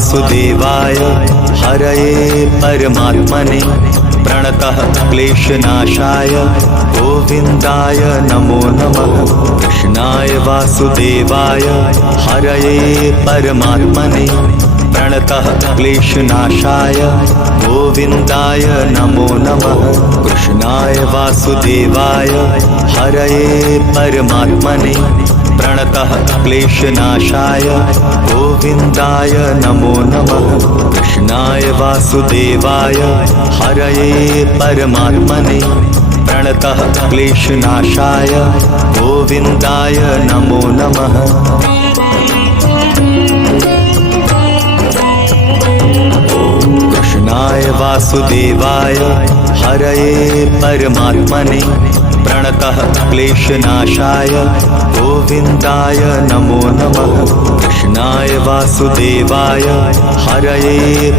वासुदेवाय हरये परमात्मने प्रणतः क्लेशनाशाय गोविन्दाय नमो नमः। कृष्णाय वासुदेवाय हरये परमात्मने प्रणतः क्लेशनाशाय गोविन्दाय नमो नमः। कृष्णाय वासुदेवाय हरये परमात्मने प्रणतः क्लेशनाशाय गोविन्दाय नमो नमः। कृष्णाय वासुदेवाय हरये परमात्मने प्रणतः क्लेशनाशाय गोविन्दाय नमो नमः। कृष्णाय वासुदेवाय हरये परमात्मने प्रणतः क्लेशनाशाय गोविन्दाय नमो नमः। कृष्णाय वासुदेवाय हरये